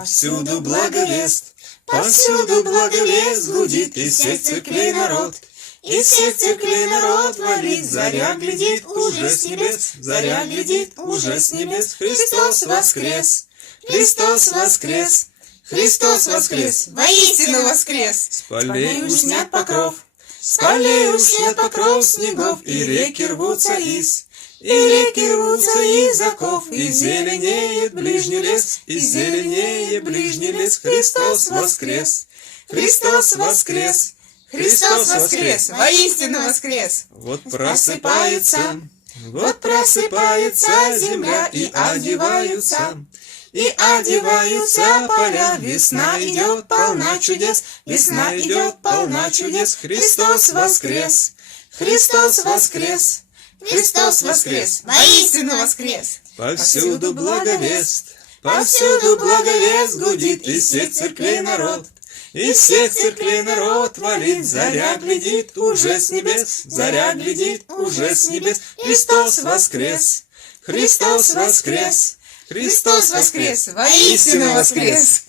Повсюду благовест, повсюду благовест, гудит из всех церквей народ. Из всех церквей народ валит, заря глядит уже с небес, заря глядит уже с небес. Христос воскрес, Христос воскрес, Христос воскрес, воистину воскрес. с полей уж снят покров, с полей уж снят покров снегов, и реки рвутся из оков, и зеленеет ближний лес, и зеленеет ближний лес. Христос воскрес, Христос воскрес, Христос воскрес, воистину воскрес. Вот просыпается земля, и одеваются поля. Весна идет полна чудес, весна идет полна чудес. Христос воскрес, Христос воскрес, Христос воскрес, воистину воскрес. повсюду благовест, гудит из всех церквей народ. Из всех церквей народ валит, заря глядит уже с небес, заря глядит уже с небес. Христос воскрес, Христос воскрес, Христос воскрес, воистину воскрес.